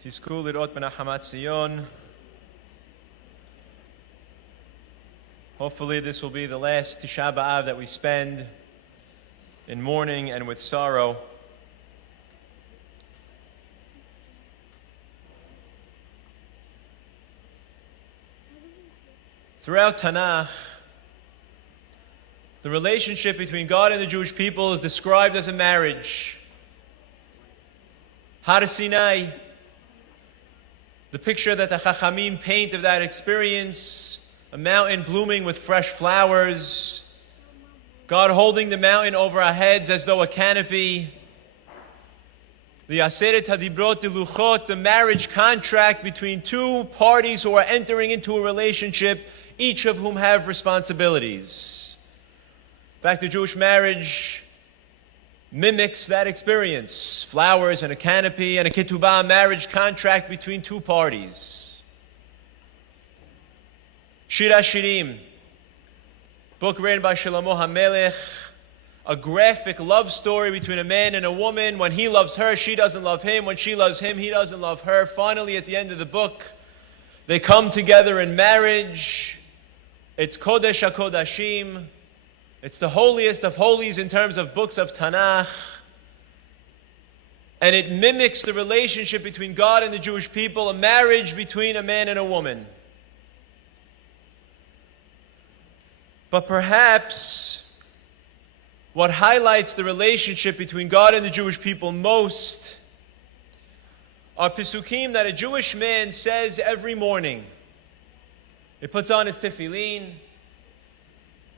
תזכו לראות בנחמת ציון. Hopefully this will be the last Tish'a BeAb that we spend in mourning and with sorrow. Throughout Tanakh, the relationship between God and the Jewish people is described as a marriage. Har Sinai, the picture that the Chachamim paint of that experience, a mountain blooming with fresh flowers, God holding the mountain over our heads as though a canopy, the Aseret HaDibrot Luchot, the marriage contract between two parties who are entering into a relationship, each of whom have responsibilities. In fact, the Jewish marriage mimics that experience. Flowers and a canopy and a ketubah, marriage contract between two parties. Shir HaShirim, book written by Shlomo HaMelech, a graphic love story between a man and a woman. When he loves her, she doesn't love him. When she loves him, he doesn't love her. Finally, at the end of the book, they come together in marriage. It's Kodesh HaKodashim. It's the holiest of holies in terms of books of Tanakh. And it mimics the relationship between God and the Jewish people, a marriage between a man and a woman. But perhaps what highlights the relationship between God and the Jewish people most are Pesukim that a Jewish man says every morning. He puts on his tefillin,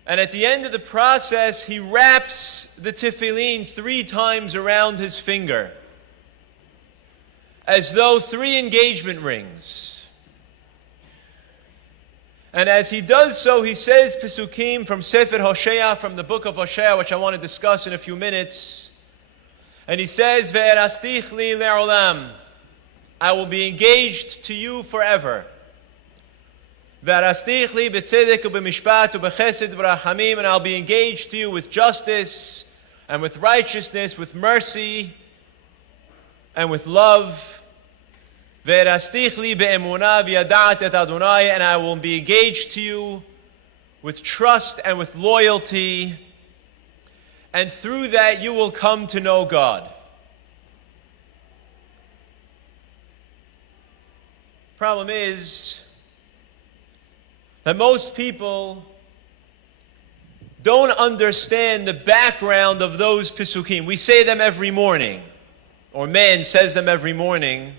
and at the end of the process, he wraps the tefillin 3 times around his finger, as though 3 engagement rings. And as he does so, he says Pesukim from Sefer Hosea, from the book of Hosea, which I want to discuss in a few minutes. And he says, Ve'erastich li le'olam, I will be engaged to you forever. Ve'arastich li b'tzedek u'b'mishpat u'b'chesed v'rachamim, and I'll be engaged to you with justice and with righteousness, with mercy and with love. Ve'arastich li be'emunah v'yada'at et Adonai, and I will be engaged to you with trust and with loyalty, and through that you will come to know God. Problem is that most people don't understand the background of those Pesukim. We say them every morning, or man says them every morning,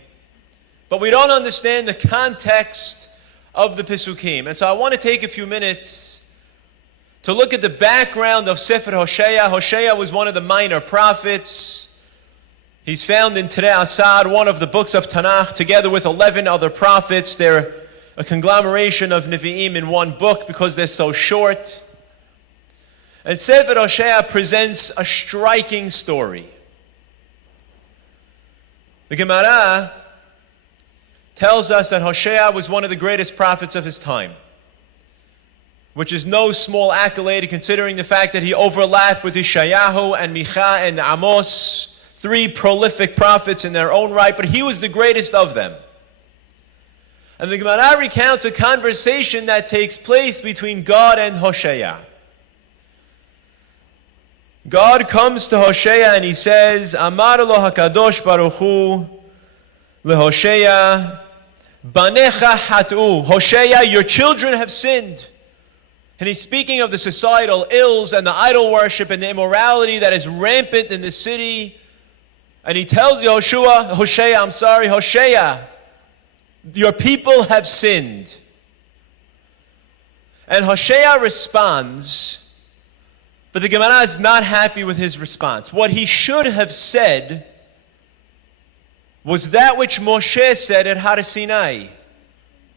but we don't understand the context of the Pesukim. And so I want to take a few minutes to look at the background of Sefer Hosea. Hosea was one of the minor prophets. He's found in Terei Asad, one of the books of Tanakh, together with 11 other prophets. They're a conglomeration of Nevi'im in one book because they're so short. And Sefer Hosea presents a striking story. The Gemara tells us that Hosea was one of the greatest prophets of his time, which is no small accolade considering the fact that he overlapped with Yeshayahu and Micha and Amos, 3 prolific prophets in their own right, but he was the greatest of them. And the Gemara recounts a conversation that takes place between God and Hosea. God comes to Hosea and he says, Amar lo HaKadosh Baruch Hu leHosea, Banecha hat'u. Hosea, your children have sinned. And he's speaking of the societal ills and the idol worship and the immorality that is rampant in the city. And he tells Hosea, your people have sinned. And Hosea responds, but the Gemara is not happy with his response. What he should have said was that which Moshe said at Har Sinai.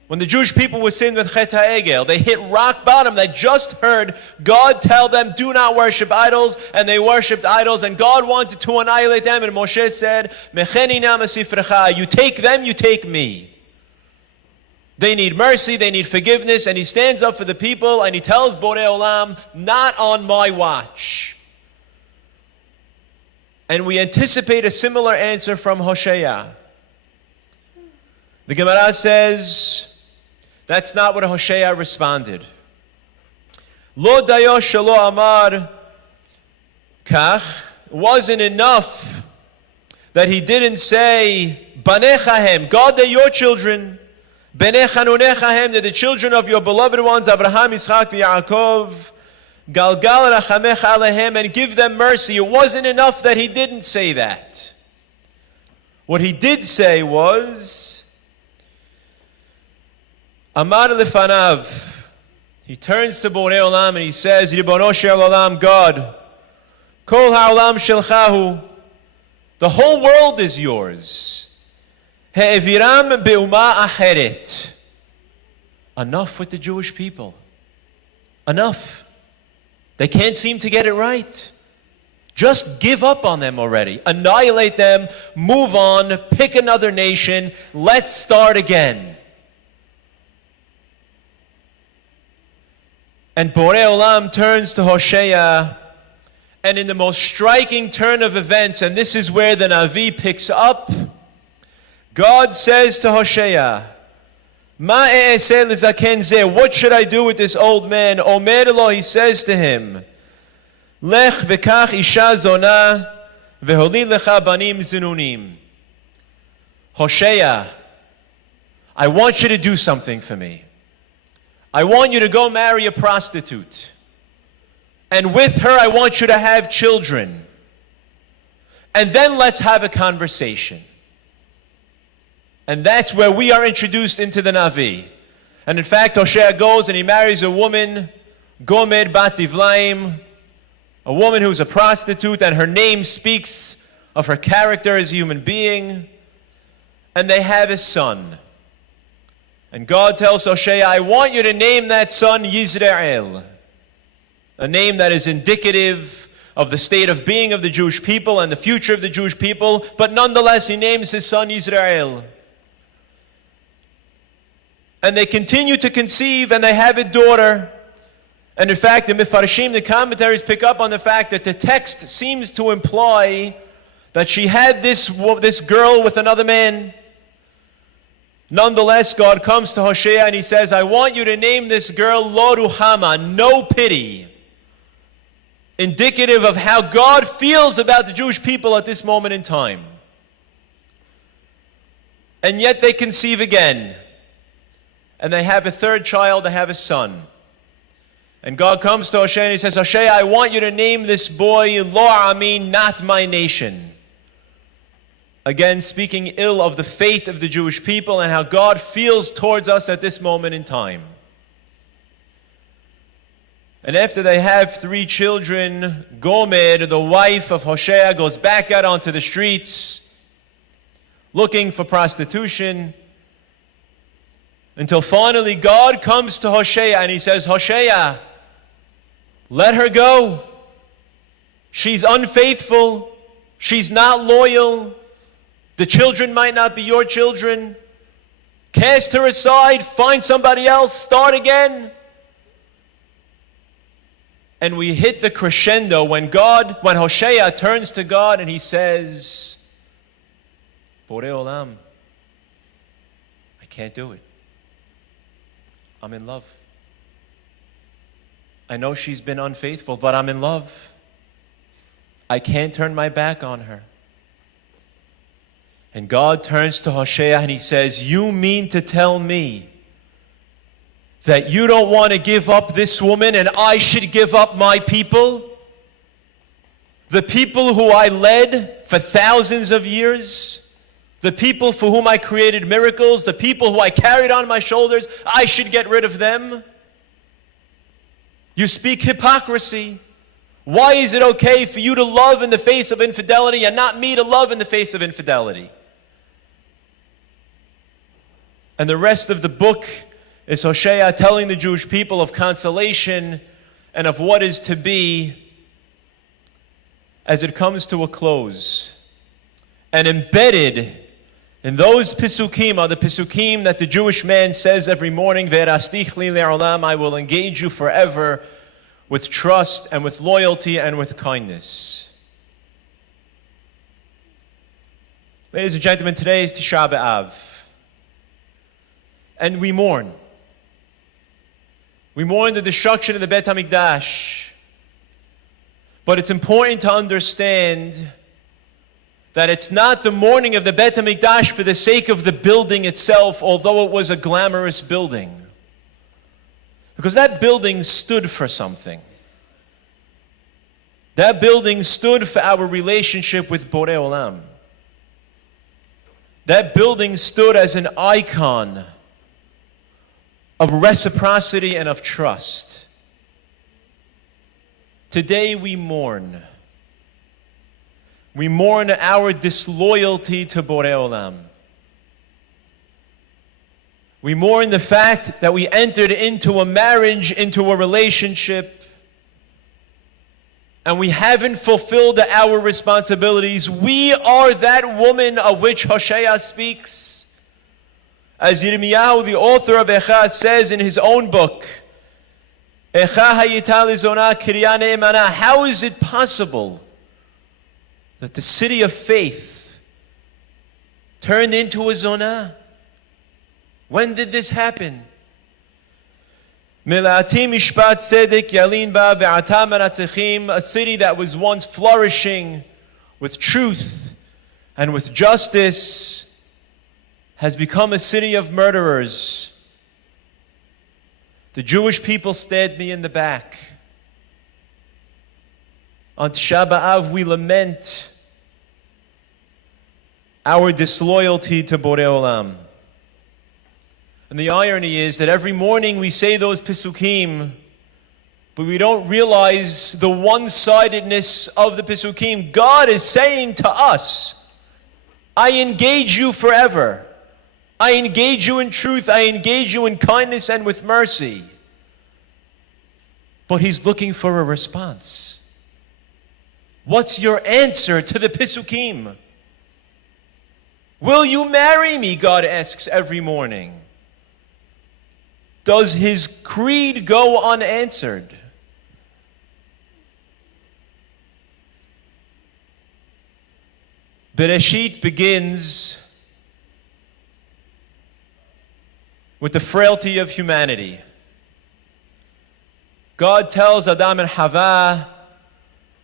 When the Jewish people were sinned with Chet HaEgel, they hit rock bottom. They just heard God tell them, do not worship idols, and they worshipped idols, and God wanted to annihilate them, and Moshe said, Mecheni na masifrecha, you take them, you take me. They need mercy, they need forgiveness, and he stands up for the people, and he tells Borei Olam, not on my watch. And we anticipate a similar answer from Hosea. The Gemara says that's not what Hoshea responded. Lo dayo shelo amar kach. It wasn't enough that he didn't say, Banechahem, God, they're your children. Benechanunechahem, they're the children of your beloved ones, Abraham, Yitzchak, Yaakov. Galgal rachamech alehem, and give them mercy. It wasn't enough that he didn't say that. What he did say was, Amar lefanav. He turns to Borei Olam and he says, Ribono shel olam, God, Kol ha'olam shelchahu, the whole world is yours. He'eviram be'uma acheret. Enough with the Jewish people. Enough. They can't seem to get it right. Just give up on them already. Annihilate them, move on, pick another nation, let's start again. And Borei Olam turns to Hoshea, and in the most striking turn of events, and this is where the Navi picks up, God says to Hoshea, Ma e'eseh lezaken zeh, what should I do with this old man? Omer lo, he says to him, Lech v'kach isha zona, v'holid lecha banim zinunim. Hoshea, I want you to do something for me. I want you to go marry a prostitute. And with her, I want you to have children. And then let's have a conversation. And that's where we are introduced into the Navi. And in fact, Hoshea goes and he marries a woman, Gomer bat Divlaim, a woman who's a prostitute, and her name speaks of her character as a human being. And they have a son. And God tells Hoshea, I want you to name that son Yisrael. A name that is indicative of the state of being of the Jewish people and the future of the Jewish people, but nonetheless he names his son Israel. And they continue to conceive and they have a daughter. And in fact, the Mefarshim, the commentaries, pick up on the fact that the text seems to imply that she had this girl with another man. Nonetheless, God comes to Hoshea and he says, I want you to name this girl Lo Ruhama, no pity. Indicative of how God feels about the Jewish people at this moment in time. And yet they conceive again. And they have a third child, they have a son. And God comes to Hoshea and he says, Hoshea, I want you to name this boy Lo Ami, not my nation. Again, speaking ill of the fate of the Jewish people and how God feels towards us at this moment in time. And after they have 3 children, Gomer, the wife of Hoshea, goes back out onto the streets looking for prostitution until finally God comes to Hoshea and he says, Hoshea, let her go. She's unfaithful. She's not loyal. The children might not be your children. Cast her aside. Find somebody else. Start again. And we hit the crescendo when Hoshea turns to God and he says, Borei Olam, I can't do it. I'm in love. I know she's been unfaithful, but I'm in love. I can't turn my back on her. And God turns to Hoshea and he says, you mean to tell me that you don't want to give up this woman and I should give up my people? The people who I led for thousands of years? The people for whom I created miracles? The people who I carried on my shoulders? I should get rid of them? You speak hypocrisy. Why is it okay for you to love in the face of infidelity and not me to love in the face of infidelity? And the rest of the book is Hoshea telling the Jewish people of consolation and of what is to be as it comes to a close. And embedded in those Pisukim are the Pisukim that the Jewish man says every morning, Ve'erastich li le'olam, I will engage you forever with trust and with loyalty and with kindness. Ladies and gentlemen, today is Tish'a BeAb. and we mourn. We mourn the destruction of the Bet HaMikdash. But it's important to understand that it's not the mourning of the Bet HaMikdash for the sake of the building itself, although it was a glamorous building. Because that building stood for something. That building stood for our relationship with Borei Olam. That building stood as an icon of reciprocity and of trust. Today we mourn. We mourn our disloyalty to Borei Olam. We mourn the fact that we entered into a marriage, into a relationship, and we haven't fulfilled our responsibilities. We are that woman of which Hosea speaks. As Yirmiyahu, the author of Echa, says in his own book, Echa hayita lizona kirya ne'emana. How is it possible that the city of faith turned into a zona? When did this happen? A city that was once flourishing with truth and with justice has become a city of murderers. The Jewish people stabbed me in the back. On Tish'a BeAb we lament our disloyalty to Borei Olam. And the irony is that every morning we say those Pisukim, but we don't realize the one-sidedness of the Pisukim. God is saying to us, I engage you forever. I engage you in truth. I engage you in kindness and with mercy. But He's looking for a response. What's your answer to the Pisukim? Will you marry me? God asks every morning. Does his creed go unanswered? Bereshit begins with the frailty of humanity. God tells Adam and Hava,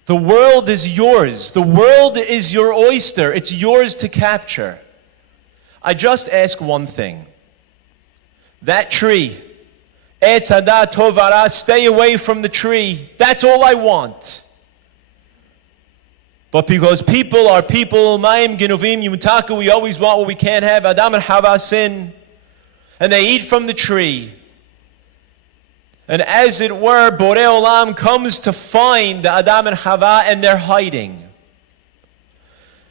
the world is yours. The world is your oyster. It's yours to capture. I just ask one thing. That tree, Etz Hadat Tov Hara, stay away from the tree. That's all I want. But because people are people, Mayim Genuvim Yumtaku, we always want what we can't have. Adam and Hava sin, and they eat from the tree. And as it were, Borei Olam comes to find Adam and Hava, and they're hiding.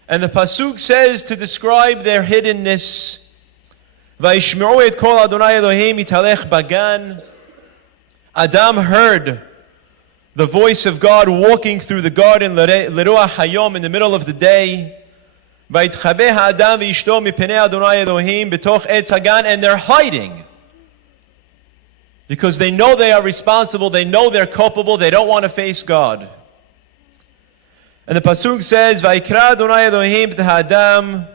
And the Pasuk says to describe their hiddenness, Vayishme'u et kol Adonai Elohim italech bagan. Adam heard the voice of God walking through the garden, Leruach Hayom, in the middle of the day. Vayitchabeh ha'adam v'ishto mipenei Adonai Elohim betoch etz hagan, and they're hiding. Because they know they are responsible, they know they're culpable, they don't want to face God. And the Pasuk says, Vayikra Adonai Elohim et ha'adam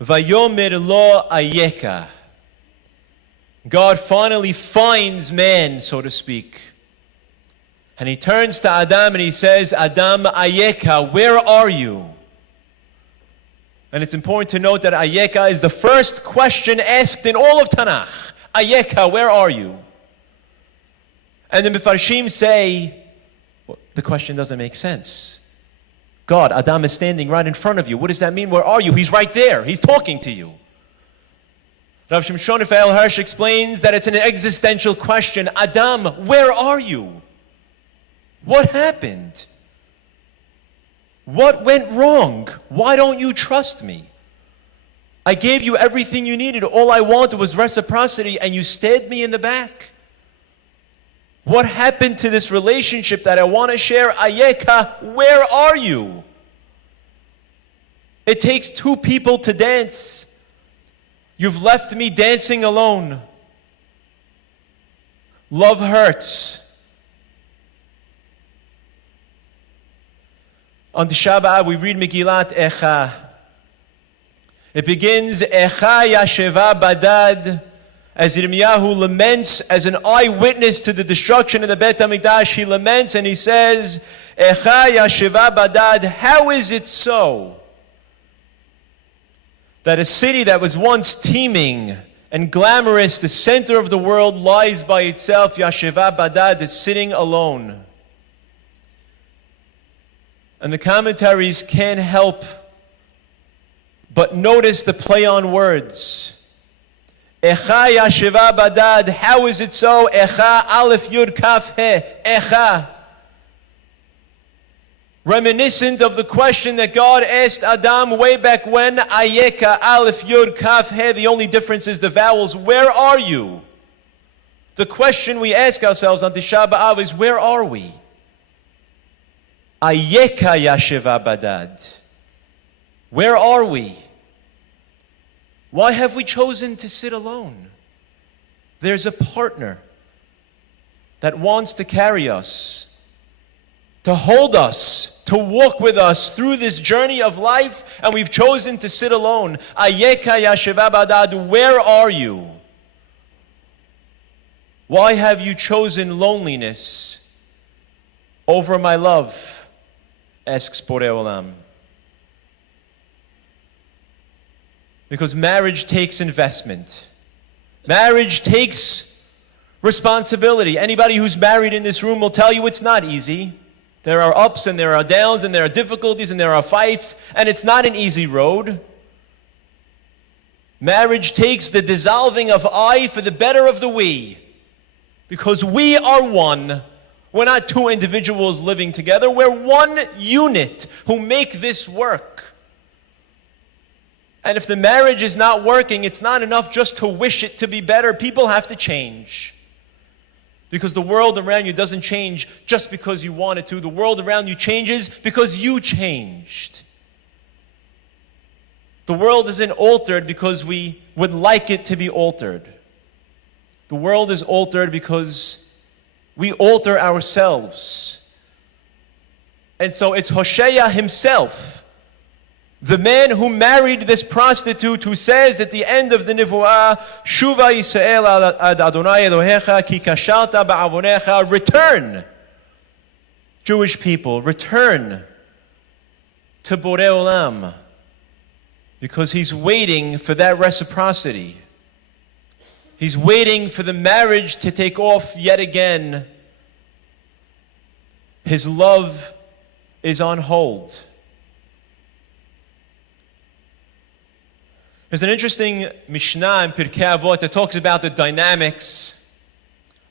vayomer lo ayeka. God finally finds man, so to speak. And he turns to Adam and he says, Adam ayeka, where are you? And it's important to note that ayeka is the first question asked in all of Tanakh. Ayeka, where are you? And the Mefarshim say, well, the question doesn't make sense. God, Adam is standing right in front of you. What does that mean? Where are you? He's right there. He's talking to you. Rav Shimshon Raphael Hirsch explains that it's an existential question. Adam, where are you? What happened? What went wrong? Why don't you trust me? I gave you everything you needed. All I wanted was reciprocity, and you stabbed me in the back. What happened to this relationship that I want to share? Ayeka, where are you? It takes two people to dance. You've left me dancing alone. Love hurts. On Tish'a BeAb we read Megillat Echa. It begins, Echa Yasheva Badad, As Yirmiyahu laments as an eyewitness to the destruction of the Beit HaMikdash, he laments and he says, Echa Yashiva Badad, how is it so that a city that was once teeming and glamorous, the center of the world, lies by itself? Yashiva Badad is sitting alone. And the commentaries can't help but notice the play on words. Echa Yashiva Badad, how is it so? Echa Aleph Yud Kaf He, Echa. Reminiscent of the question that God asked Adam way back when, Ayeka Aleph Yud Kaf He. The only difference is the vowels. Where are you? The question we ask ourselves on Tish'a BeAb is, where are we? Ayeka Yashiva Badad. Where are we? Why have we chosen to sit alone? There's a partner that wants to carry us, to hold us, to walk with us through this journey of life, and we've chosen to sit alone. Ayeka Yashiva Badad, where are you? Why have you chosen loneliness over my love? Asks Borei Olam. Because marriage takes investment. Marriage takes responsibility. Anybody who's married in this room will tell you it's not easy. There are ups and there are downs and there are difficulties and there are fights, and it's not an easy road. Marriage takes the dissolving of I for the better of the we. Because we are one. We're not two individuals living together. We're one unit who make this work. And if the marriage is not working, it's not enough just to wish it to be better. People have to change. Because the world around you doesn't change just because you want it to. The world around you changes because you changed. The world isn't altered because we would like it to be altered. The world is altered because we alter ourselves. And so it's Hosea himself, the man who married this prostitute, who says at the end of the Nivuah, Shuva Yisrael ad Adonai Elohecha ki kashalta ba'avonecha, return, Jewish people, return to Borei Olam, because he's waiting for that reciprocity. He's waiting for the marriage to take off yet again. His love is on hold. There's an interesting Mishnah in Pirkei Avot that talks about the dynamics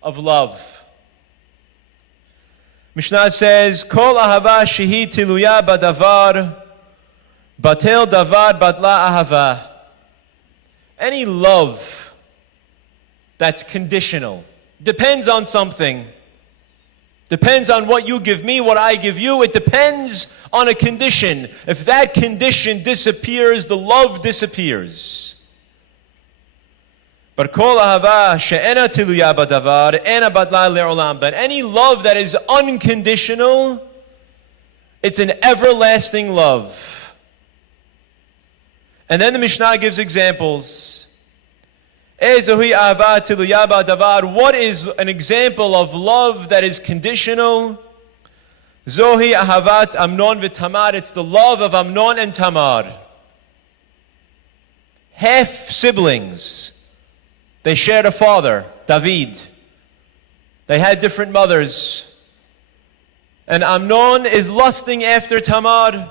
of love. Mishnah says, Kol ahava shehi tiluya badavar, batel davar batla ahava. Any love that's conditional, depends on something. Depends on what you give me, what I give you. It depends on a condition. If that condition disappears, the love disappears. But kol ahava she'ena tiluya badavar, ena badla le'olam. But any love that is unconditional, it's an everlasting love. And then the Mishnah gives examples. What is an example of love that is conditional? Zohi ahavat Amnon v'Tamar. It's the love of Amnon and Tamar. Half siblings. They shared a father, David. They had different mothers. And Amnon is lusting after Tamar,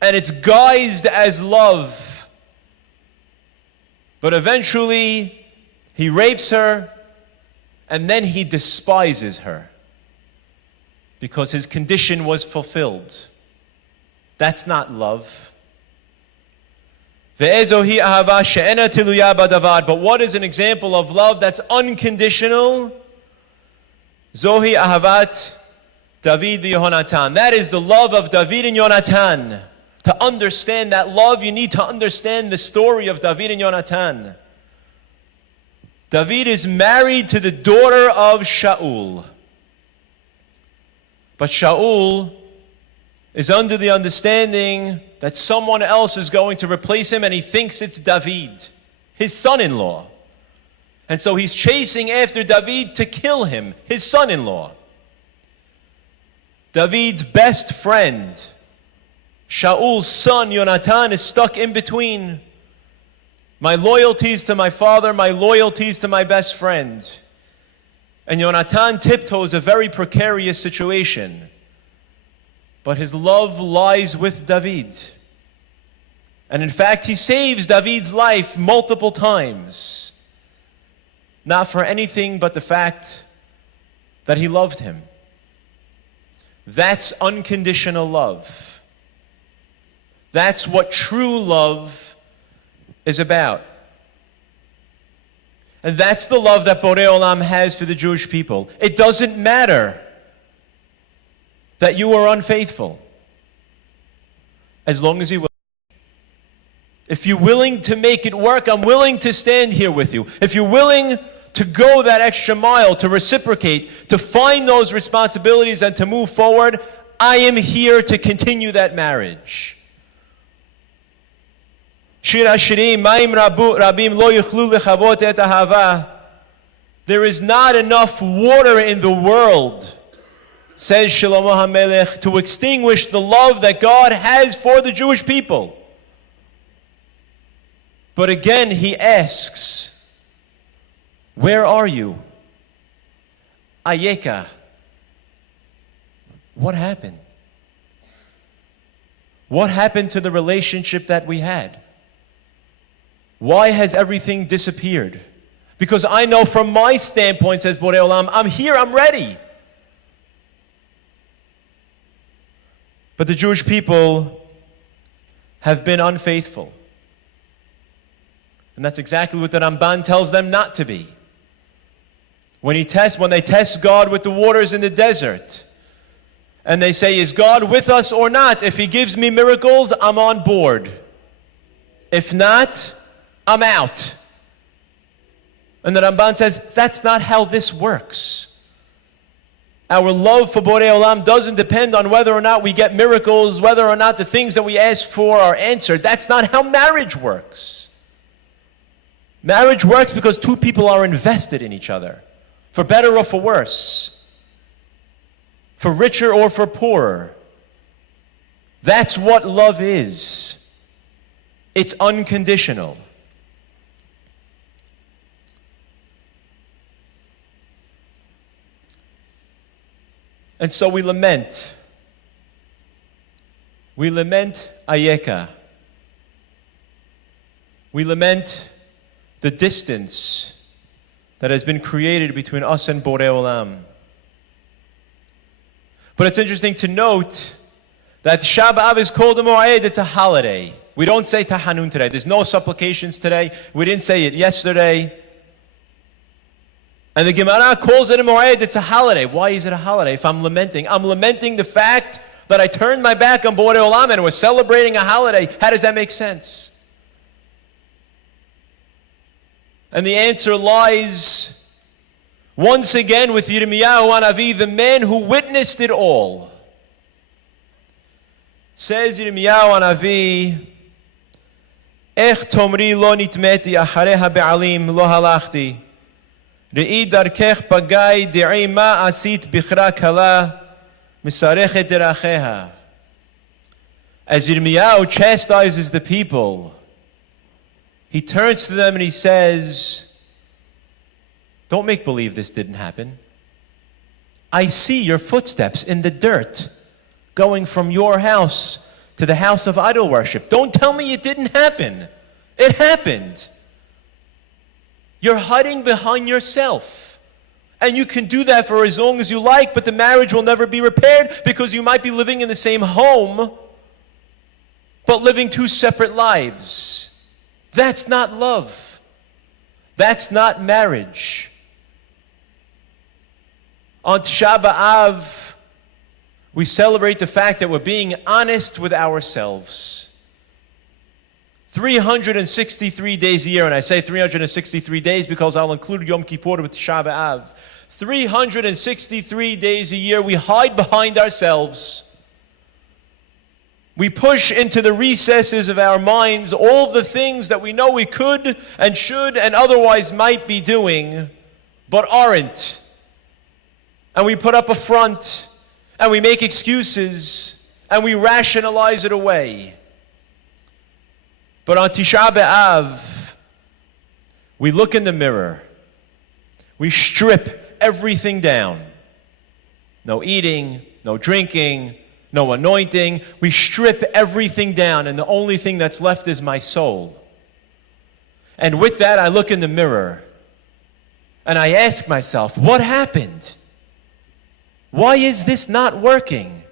and it's guised as love. But eventually, he rapes her, and then he despises her because his condition was fulfilled. That's not love. But what is an example of love that's unconditional? Zohi ahavat David v'Yonatan. That is the love of David and Yonatan. To understand that love, you need to understand the story of David and Yonatan. David is married to the daughter of Shaul. But Shaul is under the understanding that someone else is going to replace him, and he thinks it's David, his son-in-law. And so he's chasing after David to kill him, his son-in-law. David's best friend, Shaul's son, Yonatan, is stuck in between. My loyalties to my father, my loyalties to my best friend. And Yonatan tiptoes a very precarious situation. But his love lies with David. And in fact, he saves David's life multiple times. Not for anything but the fact that he loved him. That's unconditional love. That's what true love is about. And that's the love that Borei Olam has for the Jewish people. It doesn't matter that you are unfaithful, as long as you will. If you're willing to make it work, I'm willing to stand here with you. If you're willing to go that extra mile, to reciprocate, to find those responsibilities and to move forward, I am here to continue that marriage. Shir HaShirim, Ma'im Rabim lo yuchlu lechavot et ahava. There is not enough water in the world, says Shlomo HaMelech, to extinguish the love that God has for the Jewish people. But again, he asks, where are you? Ayeka. What happened? What happened to the relationship that we had? Why has everything disappeared? Because I know from my standpoint, says Borei Olam, I'm here, I'm ready. But the Jewish people have been unfaithful. And that's exactly what the Ramban tells them not to be. When they test God with the waters in the desert, and they say, is God with us or not? If he gives me miracles, I'm on board. If not, I'm out. And the Ramban says, that's not how this works. Our love for Borei Olam doesn't depend on whether or not we get miracles, whether or not the things that we ask for are answered. That's not how marriage works. Marriage works because two people are invested in each other, for better or for worse, for richer or for poorer. That's what love is. It's unconditional. And so we lament. We lament Ayeka. We lament the distance that has been created between us and Borei Olam. But it's interesting to note that Tish'a BeAb is called a Mo'ed, it's a holiday. We don't say Tahanun today. There's no supplications today. We didn't say it yesterday. And the Gemara calls it a Mo'ed, it's a holiday. Why is it a holiday if I'm lamenting? I'm lamenting the fact that I turned my back on Borei Olam and was celebrating a holiday. How does that make sense? And the answer lies once again with Yirmiyahu Hanavi, the man who witnessed it all. Says Yirmiyahu Hanavi, Ech tomri lo nitmeti achareha be'alim lo halachti. Re'i darkech pagai de'i ma asit bichra kala misarechet deracheha. As Yirmiyahu chastises the people, he turns to them and he says, don't make believe this didn't happen. I see your footsteps in the dirt going from your house to the house of idol worship. Don't tell me it didn't happen. It happened. You're hiding behind yourself. And you can do that for as long as you like, but the marriage will never be repaired because you might be living in the same home, but living two separate lives. That's not love. That's not marriage. On Tish'a BeAb, we celebrate the fact that we're being honest with ourselves. 363 days a year, and I say 363 days because I'll include Yom Kippur with Tish'a BeAb. 363 days a year we hide behind ourselves. We push into the recesses of our minds all the things that we know we could and should and otherwise might be doing, but aren't. And we put up a front, and we make excuses, and we rationalize it away. But on Tish'a BeAb, we look in the mirror. We strip everything down. No eating, no drinking, no anointing. We strip everything down, and the only thing that's left is my soul. And with that, I look in the mirror, and I ask myself, what happened? Why is this not working?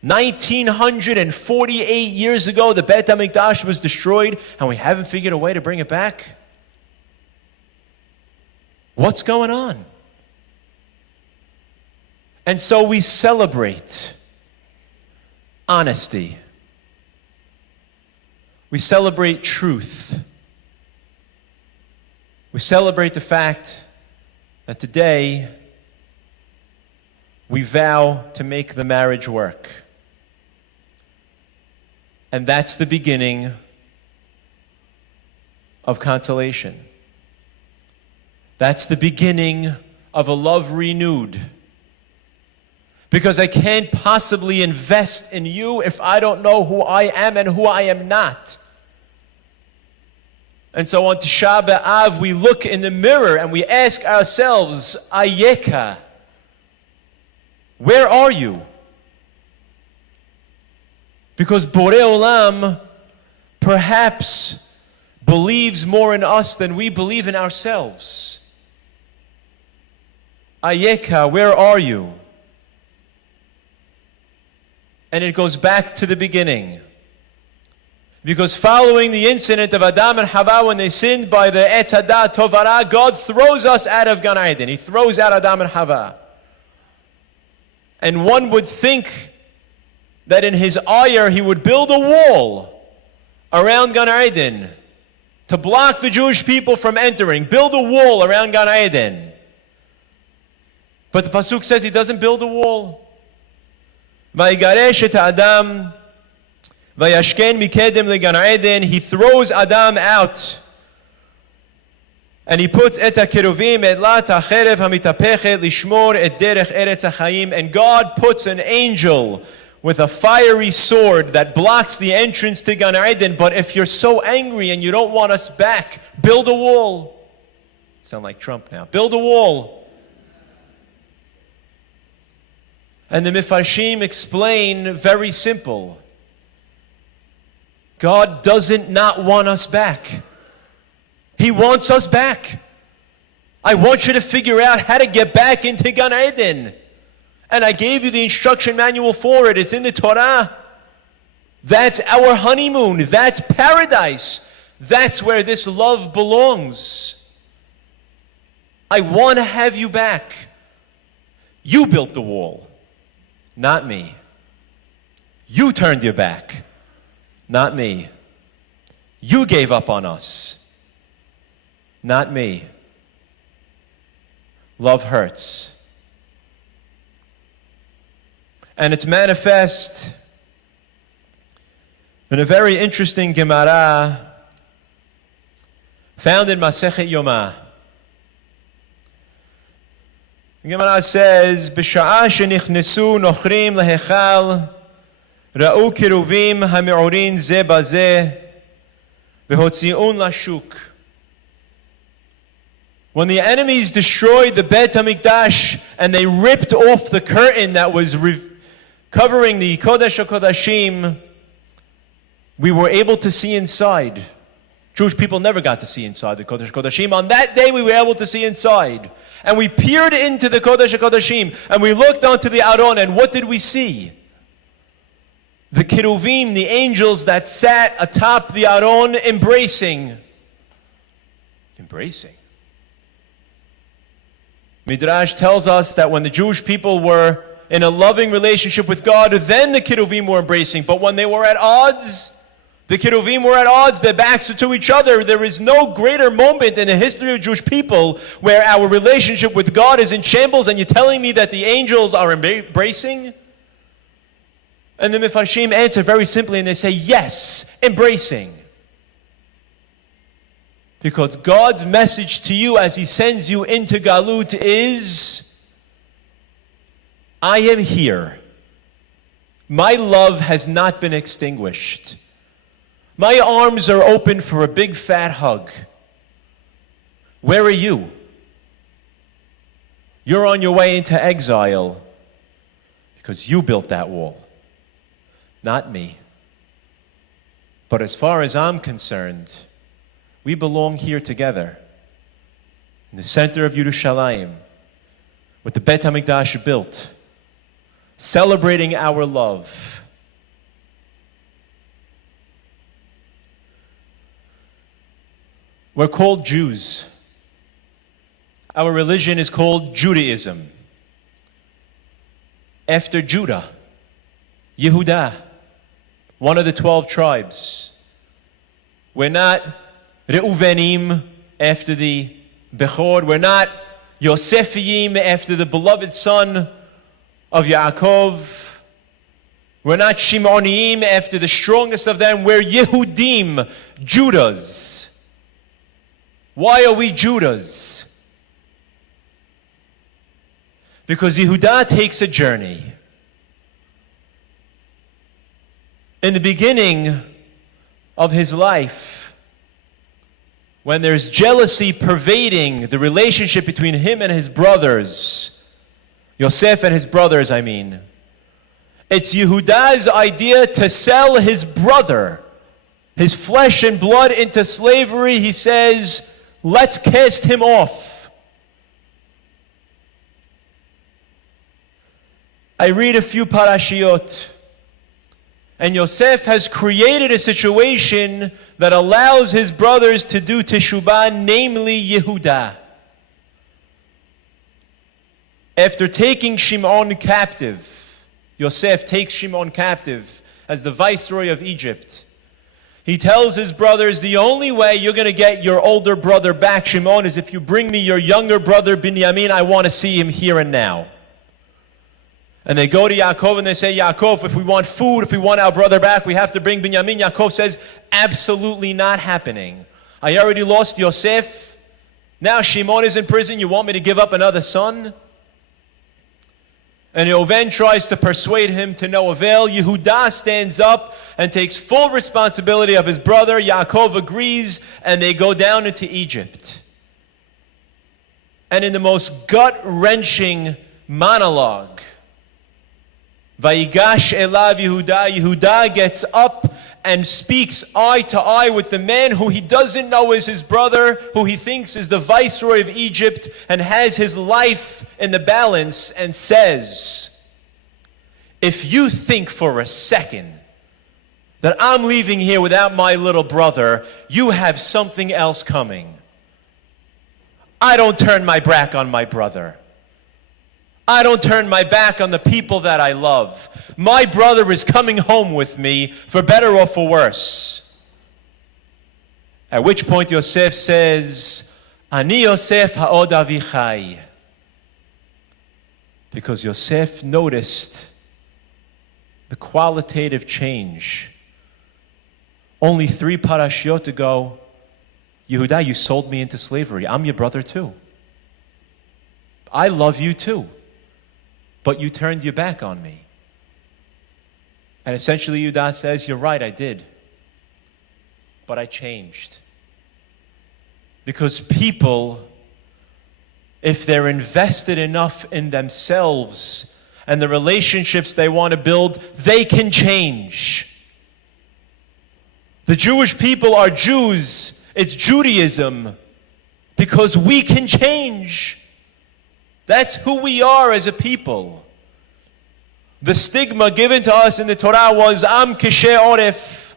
1948 years ago, the Beit HaMikdash was destroyed, and we haven't figured a way to bring it back? What's going on? And so we celebrate honesty. We celebrate truth. We celebrate the fact that today we vow to make the marriage work. And that's the beginning of consolation. That's the beginning of a love renewed. Because I can't possibly invest in you if I don't know who I am and who I am not. And so on Tish'a BeAb, we look in the mirror and we ask ourselves, Ayeka, where are you? Because Borei Olam perhaps believes more in us than we believe in ourselves. Ayeka, where are you? And it goes back to the beginning. Because following the incident of Adam and Hava when they sinned by the Etz Hadat Tov Hara, God throws us out of Gan Eden. He throws out Adam and Hava. And one would think that in his ire he would build a wall around Gan Eden to block the Jewish people from entering. Build a wall around Gan Eden. But the Pasuk says he doesn't build a wall. Vayigaresh et Adam vayashken mikedem legan Eden. He throws Adam out. And he puts et ha-keruvim et la ta-cherev ha-mitapechet lishmor et derech eretz ha-chaim. And God puts an angel with a fiery sword that blocks the entrance to Gan Eden. But if you're so angry and you don't want us back, build a wall. Sound like Trump now. Build a wall. And the Mifarshim explain very simple. God doesn't not want us back. He wants us back. I want you to figure out how to get back into Gan Eden. And I gave you the instruction manual for it. It's in the Torah. That's our honeymoon. That's paradise. That's where this love belongs. I want to have you back. You built the wall, not me. You turned your back, not me. You gave up on us, not me. Love hurts. And it's manifest in a very interesting Gemara found in Masechet Yomah. The Gemara says, "B'sha'ah shenichnesu nochrim lehechal, ra'u kiruvim hami'urin ze bazeh, v'hotzi'un lashuk." When the enemies destroyed the Beit HaMikdash and they ripped off the curtain that was covering the Kodesh HaKodashim, we were able to see inside. Jewish people never got to see inside the Kodesh HaKodashim. On that day we were able to see inside. And we peered into the Kodesh HaKodashim and we looked onto the Aron, and what did we see? The Kiruvim, the angels that sat atop the Aron embracing. Embracing. Midrash tells us that when the Jewish people were in a loving relationship with God, then the Kiruvim were embracing. But when they were at odds, the Kiruvim were at odds, their backs were to each other. There is no greater moment in the history of Jewish people where our relationship with God is in shambles, and you're telling me that the angels are embracing? And the Mefarshim answer very simply and they say, yes, embracing. Because God's message to you as He sends you into Galut is, I am here. My love has not been extinguished. My arms are open for a big fat hug. Where are you? You're on your way into exile because you built that wall, not me. But as far as I'm concerned, we belong here together in the center of Yerushalayim with the Bet HaMikdash built, celebrating our love. We're called Jews. Our religion is called Judaism. After Judah, Yehudah, one of the 12 tribes. We're not Reuvenim after the Bechor. We're not Yosefiyim after the beloved son of Yaakov. We're not Shimoniim after the strongest of them. We're Yehudim, Judahs. Why are we Judahs? Because Yehudah takes a journey. In the beginning of his life, when there's jealousy pervading the relationship between him and his brothers, Yosef and his brothers, I mean, it's Yehudah's idea to sell his brother, his flesh and blood, into slavery. He says, let's cast him off. I read a few parashiyot, and Yosef has created a situation that allows his brothers to do teshubah, namely Yehudah. After taking Shimon captive, Yosef takes Shimon captive as the viceroy of Egypt. He tells his brothers, the only way you're going to get your older brother back, Shimon, is if you bring me your younger brother, Binyamin. I want to see him here and now. And they go to Yaakov and they say, Yaakov, if we want food, if we want our brother back, we have to bring Binyamin. Yaakov says, absolutely not happening. I already lost Yosef. Now Shimon is in prison. You want me to give up another son? And Reuven tries to persuade him to no avail. Yehudah stands up and takes full responsibility of his brother. Yaakov agrees, and they go down into Egypt. And in the most gut-wrenching monologue, Vayigash elav Yehudah, Yehudah gets up and speaks eye to eye with the man who he doesn't know is his brother, who he thinks is the viceroy of Egypt, and has his life in the balance, and says, if you think for a second that I'm leaving here without my little brother, you have something else coming. I don't turn my back on my brother. I don't turn my back on the people that I love. My brother is coming home with me, for better or for worse. At which point Yosef says, Ani Yosef ha'od avichai. Because Yosef noticed the qualitative change. Only 3 parashiot ago, Yehudah, you sold me into slavery. I'm your brother too. I love you too. But you turned your back on me. And essentially Yehudah says, you're right, I did. But I changed. Because people, if they're invested enough in themselves and the relationships they want to build, they can change. The Jewish people are Jews. It's Judaism. Because we can change. That's who we are as a people. The stigma given to us in the Torah was, Am Kesheh Oref.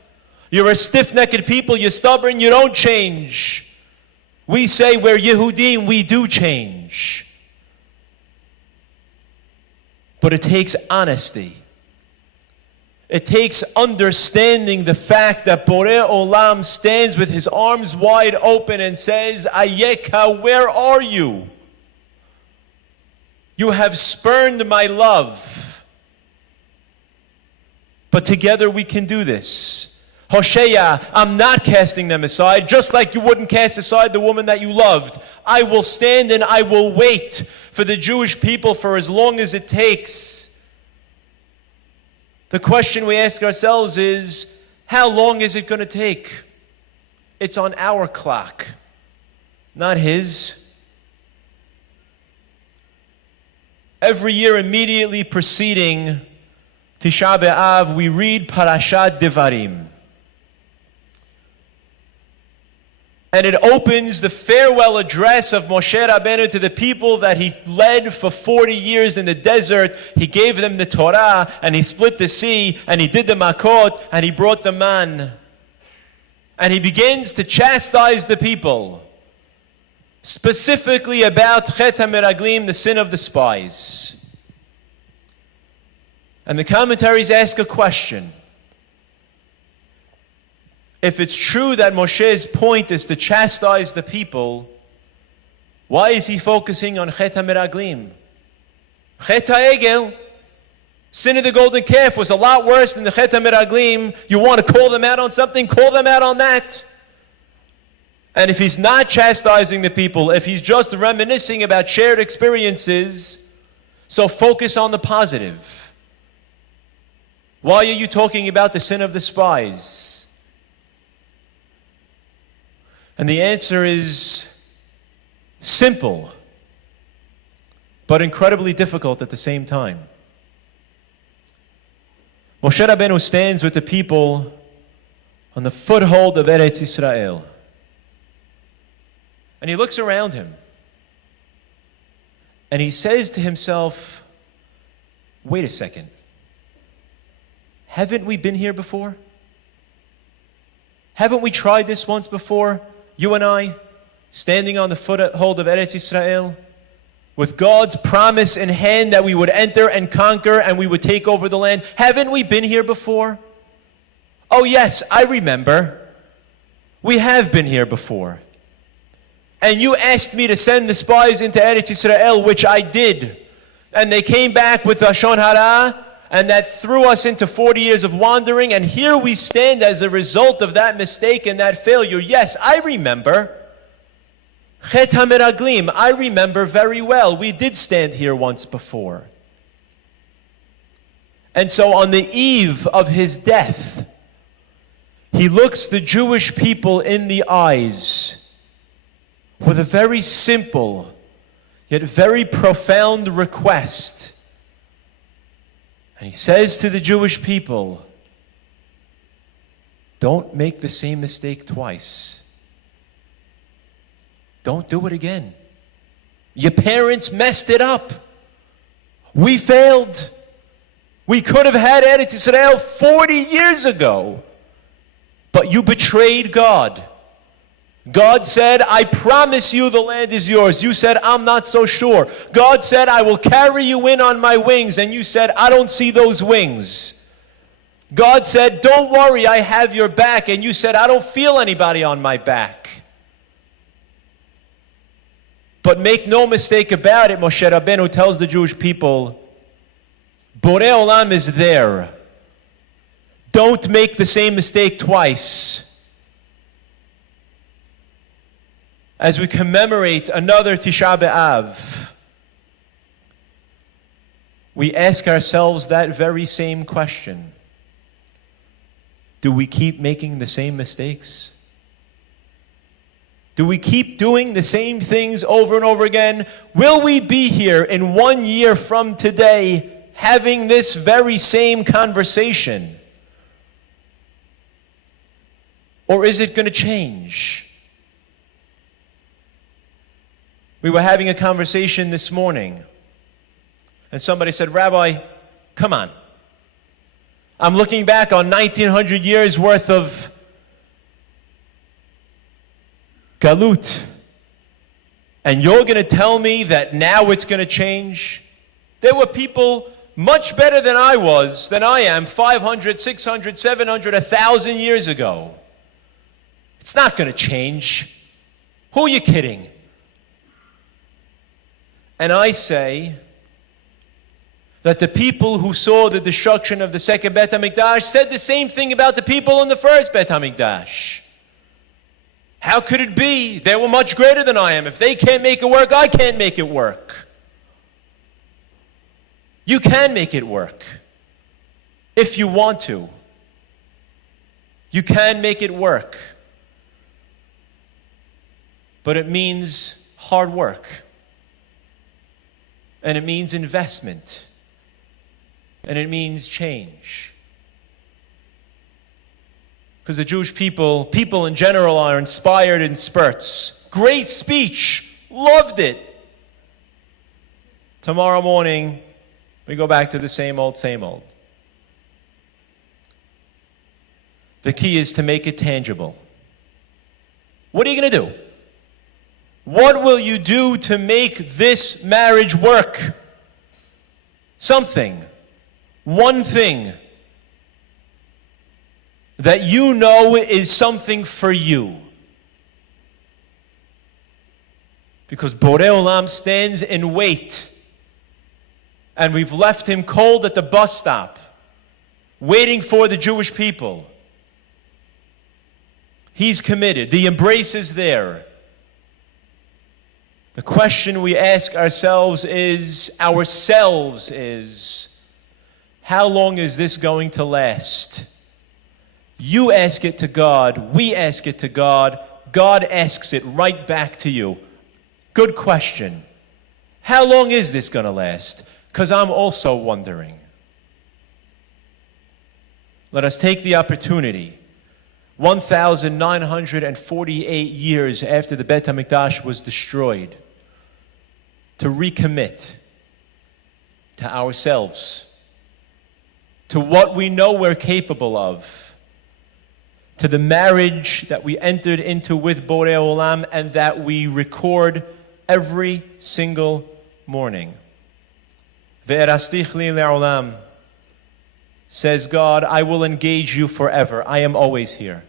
You're a stiff-necked people, you're stubborn, you don't change. We say we're Yehudim, we do change. But it takes honesty. It takes understanding the fact that Borei Olam stands with his arms wide open and says, Ayeka, where are you? You have spurned my love. But together we can do this. Hosea, I'm not casting them aside, just like you wouldn't cast aside the woman that you loved. I will stand and I will wait for the Jewish people for as long as it takes. The question we ask ourselves is, how long is it going to take? It's on our clock, not his. Every year immediately preceding Tish'a BeAb, we read Parashat Devarim. And it opens the farewell address of Moshe Rabbeinu to the people that he led for 40 years in the desert. He gave them the Torah, and he split the sea, and he did the Makot, and he brought the man. And he begins to chastise the people, specifically about Chet HaMeraglim, the sin of the spies. And the commentaries ask a question. If it's true that Moshe's point is to chastise the people, why is he focusing on Chet HaMeraglim? Chet HaEgel, sin of the golden calf, was a lot worse than the Chet HaMeraglim. You want to call them out on something? Call them out on that. And if he's not chastising the people, if he's just reminiscing about shared experiences, so focus on the positive. Why are you talking about the sin of the spies? And the answer is simple, but incredibly difficult at the same time. Moshe Rabbeinu stands with the people on the foothold of Eretz Yisrael. And he looks around him. And he says to himself, wait a second. Haven't we been here before? Haven't we tried this once before? You and I, standing on the foothold of Eretz Yisrael, with God's promise in hand that we would enter and conquer and we would take over the land. Haven't we been here before? Oh yes, I remember. We have been here before. And you asked me to send the spies into Eretz Yisrael, which I did. And they came back with Lashon Hara, and that threw us into 40 years of wandering, and here we stand as a result of that mistake and that failure. Yes, I remember. Chet HaMeraglim, I remember very well. We did stand here once before. And so on the eve of his death, he looks the Jewish people in the eyes with a very simple, yet very profound request. And he says to the Jewish people, don't make the same mistake twice. Don't do it again. Your parents messed it up. We failed. We could have had Eretz Yisrael 40 years ago. But you betrayed God. God said, I promise you the land is yours. You said, I'm not so sure. God said, I will carry you in on my wings. And you said, I don't see those wings. God said, don't worry, I have your back. And you said, I don't feel anybody on my back. But make no mistake about it, Moshe Rabbeinu tells the Jewish people, Borei Olam is there. Don't make the same mistake twice. As we commemorate another Tish'a BeAb, we ask ourselves that very same question. Do we keep making the same mistakes? Do we keep doing the same things over and over again? Will we be here in 1 year from today having this very same conversation? Or is it going to change? We were having a conversation this morning, and somebody said, Rabbi, come on. I'm looking back on 1900 years worth of galut, and you're going to tell me that now it's going to change? There were people much better than I am 500, 600, 700, 1,000 years ago. It's not going to change. Who are you kidding? And I say, that the people who saw the destruction of the second Bet HaMikdash said the same thing about the people in the first Bet HaMikdash. How could it be? They were much greater than I am. If they can't make it work, I can't make it work. You can make it work if you want to. You can make it work. But it means hard work. And it means investment. And it means change. Because the Jewish people in general, are inspired in spurts. Great speech. Loved it. Tomorrow morning, we go back to the same old, same old. The key is to make it tangible. What are you going to do? What will you do to make this marriage work? Something. One thing that you know is something for you. Because Borei Olam stands in wait. And we've left him cold at the bus stop, waiting for the Jewish people. He's committed. The embrace is there. The question we ask ourselves is, how long is this going to last? You ask it to God. We ask it to God. God asks it right back to you. Good question. How long is this going to last? Because I'm also wondering. Let us take the opportunity, 1,948 years after the Bet HaMikdash was destroyed, to recommit to ourselves, to what we know we're capable of, to the marriage that we entered into with Borei Olam and that we record every single morning. Ve'erastich li le'olam, says God, I will engage you forever. I am always here.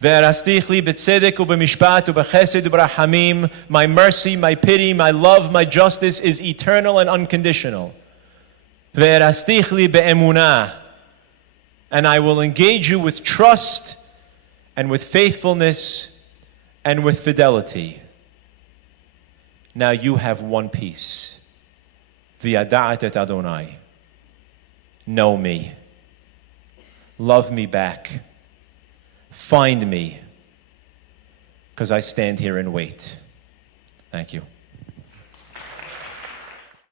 Ve'erastich li b'tzedek u'b'mishpat u'b'chesed u'b'rahamim, my mercy, my pity, my love, my justice is eternal and unconditional. Ve'erastich li be'emunah, and I will engage you with trust and with faithfulness and with fidelity. Now you have one piece. V'yada'at et Adonai. Know me. Love me back. Find me. Because I stand here and wait. Thank you.